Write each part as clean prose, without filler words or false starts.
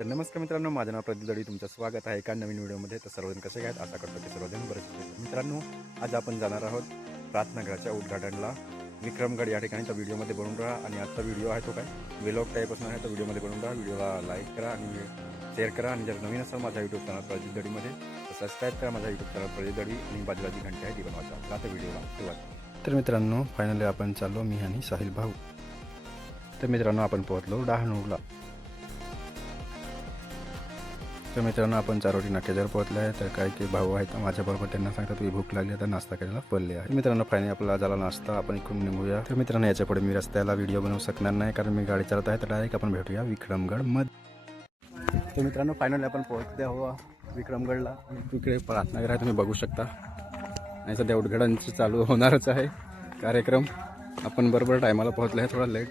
तर नमस्कार मित्रांनो, माझं नाव प्रदीप दळवी. तुमचं स्वागत आहे एका नवीन व्हिडिओमध्ये. तर सर्वजण कसे आहेत? आशा करतो की सर्वजण बरेच आहेत. मित्रांनो, आज आपण जाणार आहोत प्रार्थनागृहाच्या उद्घाटनाला विक्रमगड या ठिकाणी. तर व्हिडिओमध्ये बनवून राहा. आणि आजचा व्हिडिओ आहे तो काय व्लॉग टाईप असणार आहे. तर व्हिडिओमध्ये बनवून राहा. व्हिडिओला लाईक करा आणि शेअर करा. आणि जर नवीन असाल माझ्या यूट्यूब चॅनल प्रदीप दळवीमध्ये तर सबस्क्राईब करा माझा यूट्यूब चॅनल प्रदीप दळवी. आणि बाजूला जी घंटी आहे ती बनवायचा. आता व्हिडिओला सुरुवात. तर मित्रांनो, फायनली आपण चाललो, मी आणि साहिल भाऊ. तर मित्रांनो, आपण पोहोचलो डहाणूला. तर मित्रांनो, आपण चारोटी नाक्याजवळ पोहोचले आहे. तर काही भाऊ आहेत माझ्याबरोबर, त्यांना सांगतात तुम्ही भूक लागली तर नाश्ता करायला पडले आहे. मित्रांनो, फायनली आपला झाला नाश्ता, आपण इकडून निघूया. तर मित्रांनो, याच्या पुढे मी रस्त्याला व्हिडिओ बनवू शकणार नाही कारण मी गाडी चालत आहे. तर डायरेक्ट आपण भेटूया विक्रमगड मध्ये. तर मित्रांनो, फायनली आपण पोहोचले आहो विक्रमगडला. इकडे प्रार्थनागृह आहे, तुम्ही बघू शकता. आणि सध्या उद्घाटनाचं चालू होणारच आहे कार्यक्रम. आपण बरोबर टायमाला पोहोचले आहे, थोडा लेट.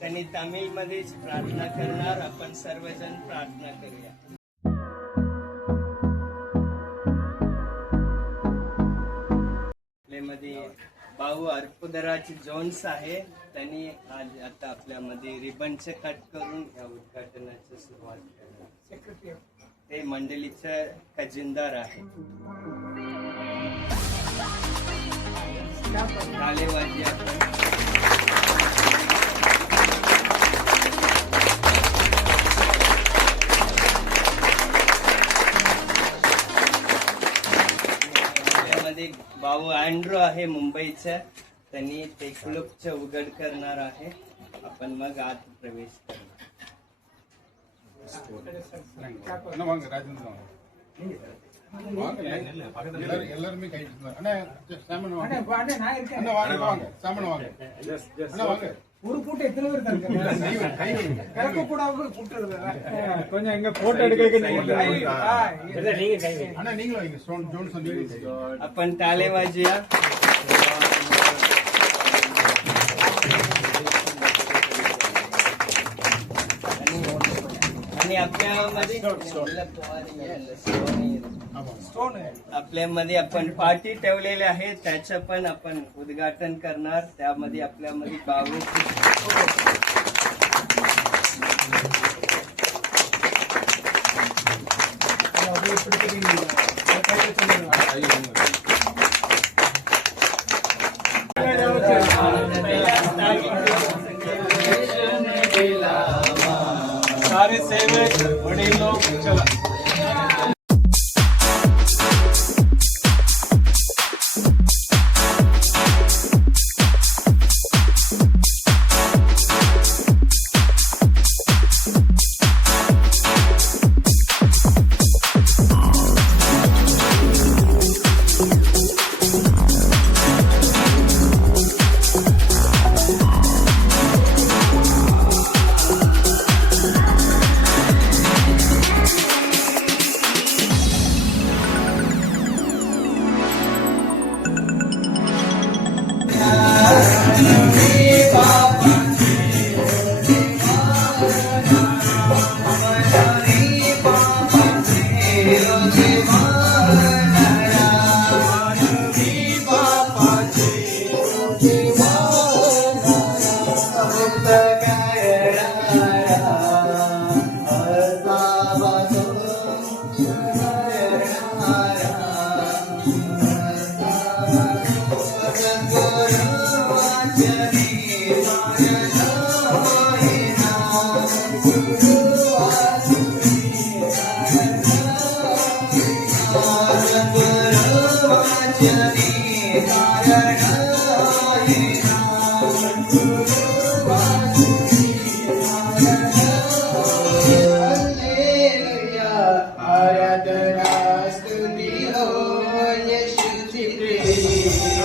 त्यांनी तामिळमध्येच प्रार्थना करणार. आपण सर्वजण प्रार्थना करूया. आपल्यामध्ये भाऊ अर्पुदराज जोन्स आहे. त्यांनी आज आता आपल्यामध्ये रिबनचे कट करून या उद्घाटनाची सुरुवात करणार. ते मंडळीचे खजिनदार आहे. तालेबाजी आपण भाऊ अँड्रो आहे मुंबईचा. त्यांनी ते क्लबचे उघड करणार आहे. आपण मग आत प्रवेश आपण टाळे वाजूया. आणि आपल्यामध्ये आपण पार्टी ठेवलेले आहे, त्याचं पण आपण उद्घाटन करणार. त्यामध्ये आपल्यामध्ये बाबू सारे सेवक बड़े लोग चला.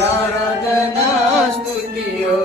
आराधना स्तुति हो.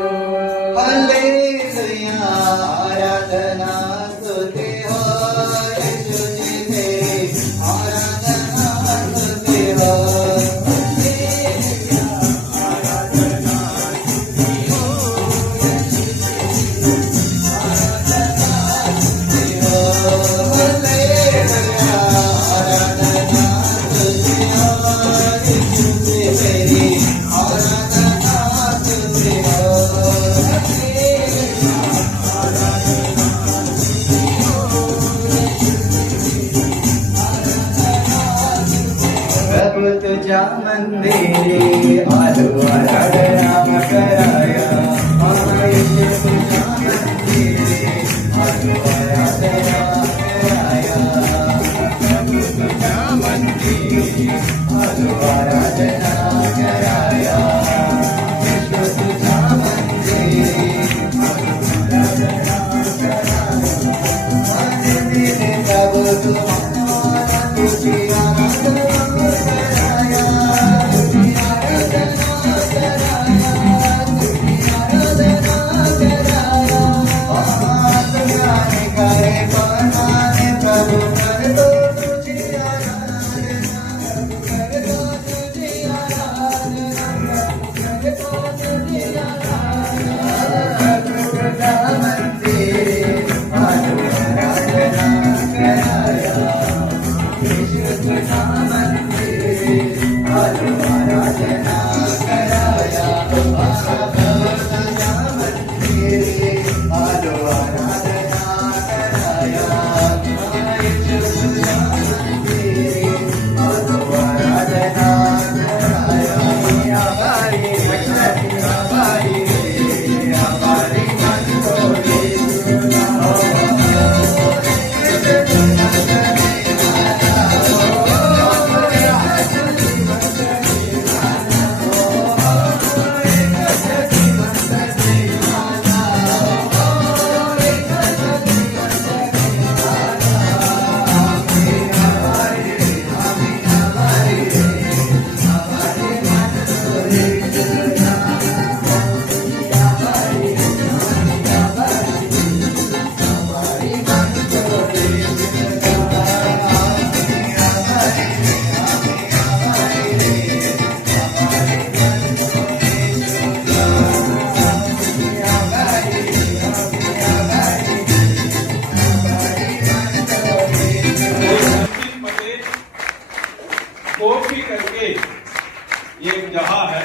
कोफी करके एक जगह है,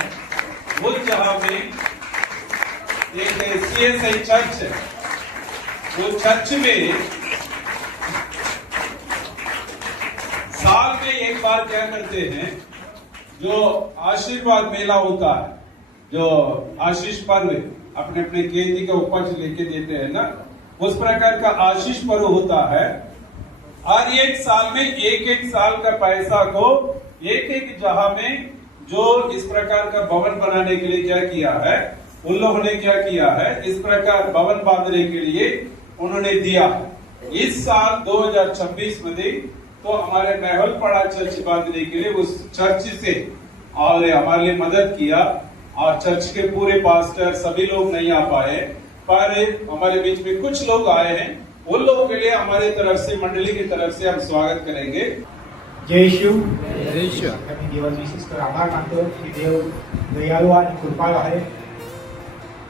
उस जगह में एक CSI चर्च है। वो चर्च में साल में एक बार क्या करते हैं, जो आशीर्वाद मेला होता है, जो आशीष पर्व अपने अपने खेती का उपज लेके देते हैं ना, उस प्रकार का आशीष पर्व होता है। और एक साल में एक साल का पैसा को एक जगह में जो इस प्रकार का भवन बनाने के लिए क्या किया है, उन लोगों ने क्या किया है, इस प्रकार भवन बांधने के लिए उन्होंने दिया। इस साल 2026 में तो हमारे महलपड़ा चर्च बांधने के लिए उस चर्च से और हमारे लिए मदद किया, और चर्च के पूरे पास्टर सभी लोग नहीं आ पाए, पर हमारे बीच में कुछ लोग आए हैं। उन लोगों के लिए हमारी तरफ से, मंडली की तरफ से हम स्वागत करेंगे। जय शिव। आम्ही देवाचा विशेष आभार मानतो की देव दयाळू आणि कृपाळू आहे।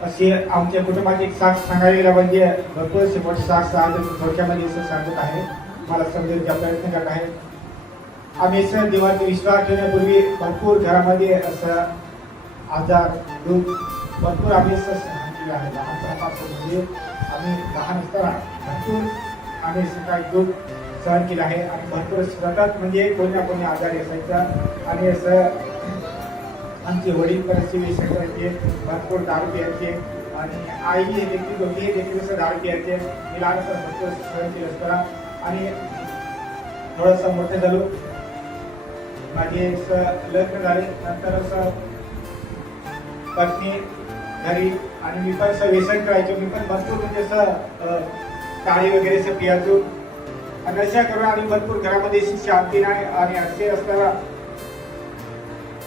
असे आमच्या कुटुंबाची एक साक्ष सांगायला गेला म्हणजे भरपूर मोठी साक्ष आज थोडक्यामध्ये असं सांगत आहे, मला समजण्याचा प्रयत्न करत आहे। आम्ही सर देवाचा विश्वास ठेवण्यापूर्वी भरपूर घरामध्ये असं आजार दुःख भरपूर आम्ही असं सहन केलं आहे। लहानपणापासून म्हणजे आम्ही लहान असताना भरपूर आम्ही सकाळी दुःख सहन केलं आहे आणि भरपूर सतत म्हणजे कोणी ना कोणी आजारी असायचा। आणि असं आमचे वडील परिस्थिती करायचे, भरपूर दारू प्यायचे आणि आई देखील दोघेही देखील असं दारू प्यायचे। मी लहान असताना भरपूर सहन केलं असताना आणि थोडंसं मोठे झालो, माझे लग्न झाले, नंतर असं पत्नी घरी आणि मी पण असं व्यसन करायचो। मी पण भरपूर म्हणजे असं टाळी वगैरे असं पियाचो आणि अशा करून आणि भरपूर घरामध्ये शांती नाही। आणि असे असताना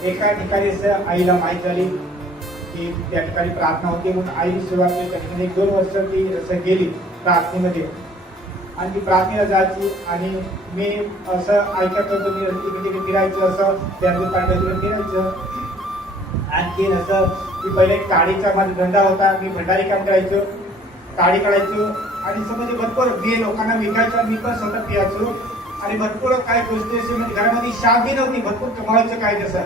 एका ठिकाणी असं आईला माहीत झाली की त्या ठिकाणी प्रार्थना होती, म्हणून आईने सुरुवात केली। त्या ठिकाणी 1-2 वर्ष ती असं गेली प्रार्थनेमध्ये आणि ती प्रार्थनेला जायची आणि मी असं ऐकत होतो, मी रस्त्यामध्ये फिरायचं, असं त्यातून पांढऱ्यातून फिरायचं। आणखी असं मी पहिले काडीचा माझा धंदा होता, मी भंडारी काम करायचो, काडी काढायचो आणि समजा भरपूर बी लोकांना विकायचं, मी पण स्वतः पियाचो आणि भरपूर काय गोष्टी असे म्हणजे घरामध्ये शांती नव्हती, भरपूर कमावायचं काय तसं,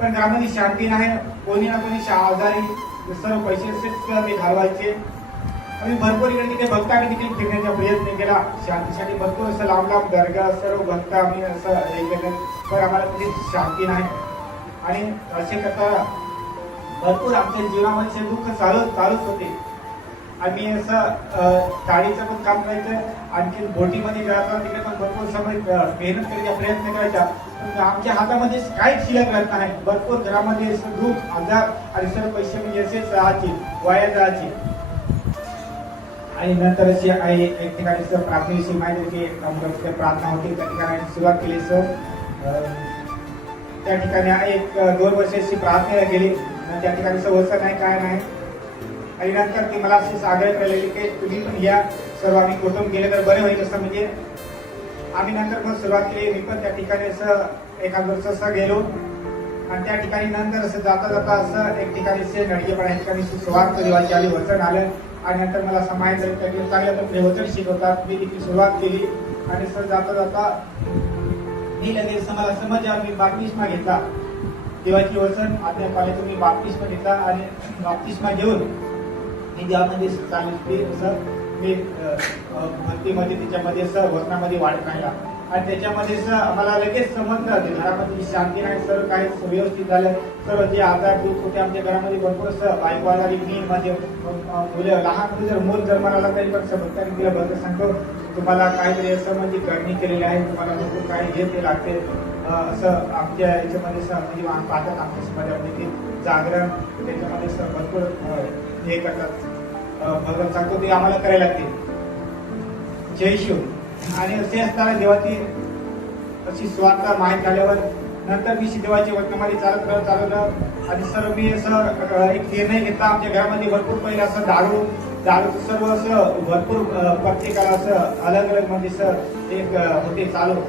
पण घरामध्ये शांती नाही। कोणी ना कोणी आजारी, सर्व पैसे मी घालवायचे। आम्ही भरपूर इकडे तिथे भक्तांनी देखील फिरण्याचा प्रयत्न केला, शांतीसाठी भरपूर असं लांब लांब दर्गा सर्व भक्त आम्ही असं हे केलं, पण आम्हाला तिथे शांती नाही। आणि असे करता भरपूर आमच्या जीवनामध्ये दुःख चालूच होते। आम्ही असं गाडीचं पण काम करायचं, आणखी बोटीमध्ये जायचं, तिकडे पण भरपूर समय मेहनत करायचा प्रयत्न करायचा, पण आमच्या हातामध्ये काहीच शिल्लक राहत नाही। भरपूर घरामध्ये दुःख, आजार आणि सर्व पैसे म्हणजे असेच राहायचे, वाया जायचे। आणि नंतर अशी आई एक ठिकाणी प्रार्थनेविषयी माहिती की आमच्या प्रार्थना होती, त्या ठिकाणी सुरुवात केली। त्या ठिकाणी 1-2 वर्षाची प्रार्थना केली, त्या ठिकाणी वचन नाही काय नाही। आणि नंतर ती मला अशी आग्रह करायला की तुम्ही पण या, सर्व आम्ही कुटुंब गेले तर बरे होईल असं, म्हणजे आम्ही नंतर मग सुरुवात केली। मी पण त्या ठिकाणी असं 1 वर्ष असं गेलो आणि त्या ठिकाणी नंतर असं जाता जाता असं एक ठिकाणी नडगेपणा ठिकाणी सुरुवात देवाची आली, वचन आलं आणि नंतर मला समाज चांगल्या प्रकारे वचन शिकवतात, मी देखील सुरुवात केली। आणि असं जाता जाता मी लगेच मला समजलं, मी बातमीमा घेतला देवाची वचन आज्ञा पाळली तुम्ही बाप्तिस्मा घेतला आणि बाप्तिस्मा घेऊन मी देवामध्ये चालली असं मी भक्तीमध्ये त्याच्यामध्ये असं वचनामध्ये वाढत राहिला आणि त्याच्यामध्ये आम्हाला लगेच समजलं ते घरामध्ये शांती नाही, सर्व काही व्यवस्थित झालं. सर्व जे आजार दूर होते आमच्या घरामध्ये भरपूर असं बायको आजारी, मी माझे मुलं लहान मुलं जर मूल जन्माला आला तरी पण भक्तांनी तिला भक्त सांगतो तुम्हाला काहीतरी असं म्हणजे करणी केलेली आहे, तुम्हाला भरपूर काही जे ते लागते असं आमच्या याच्यामध्ये म्हणजे पाहतात आमच्या समाजामध्ये की जागरण त्याच्यामध्ये असं भरपूर हे करतात, भगवान सांगतो ते आम्हाला करायला लागते. जय शिव. आणि असे असताना देवाची अशी स्वार्थ माहीत झाल्यावर नंतर मी देवाच्या वचनामध्ये चालवलं आणि सर्व मी असं एक निर्णय घेतला. आमच्या घरामध्ये भरपूर पहिले असं दारूचं सर्व असं भरपूर प्रत्येकाला असं अलग अलग म्हणजे असं एक होते चालू,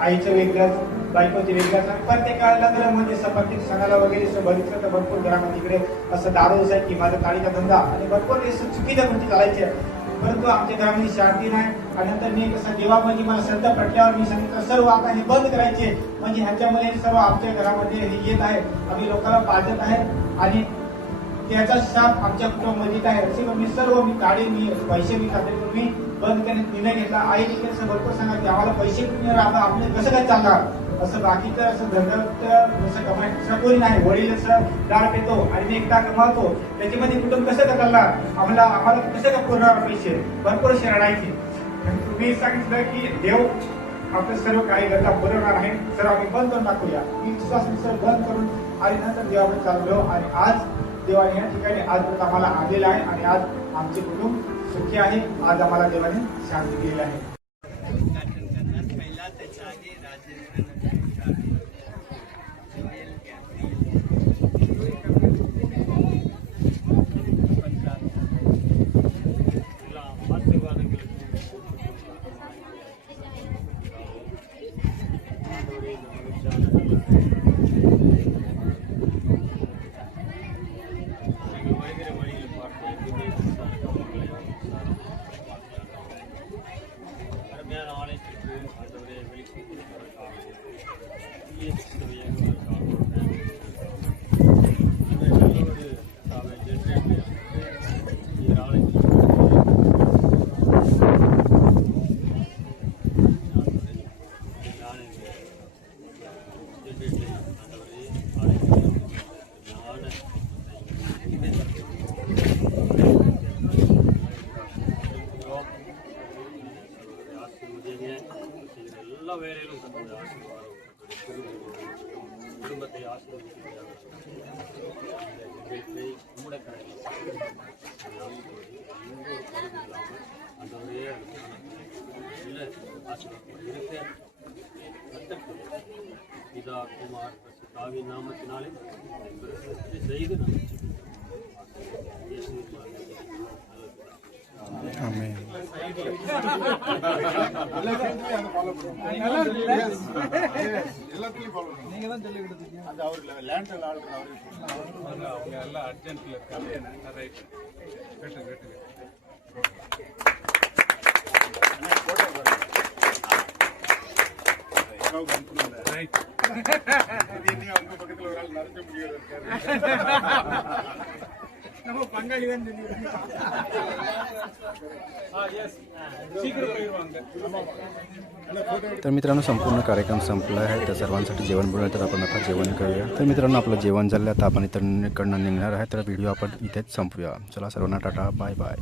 आईचं वेगळंच बायकोचे वेगळंच आणि प्रत्येकाला अलग म्हणजे असं प्रत्येक सणाला वगैरे असं बघितलं तर भरपूर घरामध्ये इकडे असं दारू असायची की माझा ताळीचा धंदा आणि भरपूर असं चुकीच्या गोष्टी चालायच्या. परंतु आमच्या घरामध्ये शांती नाही आणि नंतर मी कसं देवामध्ये मला संत पटल्यावर मी सांगितलं सर्व आता हे बंद करायचे, म्हणजे ह्याच्यामध्ये सर्व आमच्या घरामध्ये हे येत आहे, आम्ही लोकांना पाजत आहे आणि त्याचा शाप आमच्या कुटुंबामध्ये आहे. असे मी सर्व मी काढे मी पैसे मी खाते मी बंद करण्याचा निर्णय घेतला. आई देखील असं भरपूर सांगायचे आम्हाला पैसे मिळणार, आता आपले कसं काय चालणार, असं बाकीचं असं धंद्याचं असं कमायचं कोणी नाही. वडील असं दार पितो आणि मी एकटा कमावतो, त्याच्यामध्ये कुटुंब कसं का चालणार, आम्हाला कसं का पुरणार पैसे, भरपूर असे रडायचे. तुम्ही सांगितलं की देव आपलं सर्व काही गरजा पुरवणार आहे, सर्व आम्ही बंद करून टाकूया. मी विश्वास सर्व बंद करून आणि नंतर देवाकडे चाललो आणि आज देवाने या ठिकाणी आज आम्हाला आणलेलं आहे आणि आज आमचे कुटुंब सुखी आहे. आज आम्हाला देवाने शांती दिलेली आहे. उद्घाटन करणार पहिला त्याच्या आधी राजेंद्र எல்லா வேலையிலும் தன்னுடைய ஆசீர்வாதம் குடும்பத்தை ஆசீர்வதிக்க நம்முடைய கடையில் எந்த ஒரு குறைவு இல்லாமல் அந்த ஒரே நல்ல ஆசீர்வாதம் இருக்க கத்தக்கூடிய பிதா குமார் தாவி நாமத்தினாலே செய்து ஆமென். எல்லாத்தையும் ஃபாலோ பண்ணுங்க. நீங்க தான் சொல்லி கொடுத்தீங்க. அது அவர் லேண்ட் ஆல்டர் அவங்க எல்லாம் அர்ஜென்ட்ல இருக்காங்க. ரைட். கேட்டு ரைட். இது அவங்க பக்கத்துல ஒரு ஆள் நரஞ்ச முடியாது இருக்காரு. நம்ம பங்காளி தான் तर मित्रांनो संपूर्ण कार्यक्रम संपला आहे. तर सर्वांसाठी जेवण बनवलं तर आपण आता जेवण करूया. तर मित्रांनो आपलं जेवण झालं तर आपण इकडनं निघणार आहे. तर व्हिडिओ आपण इथेच संपूया. चला सर्वांना टाटा बाय बाय.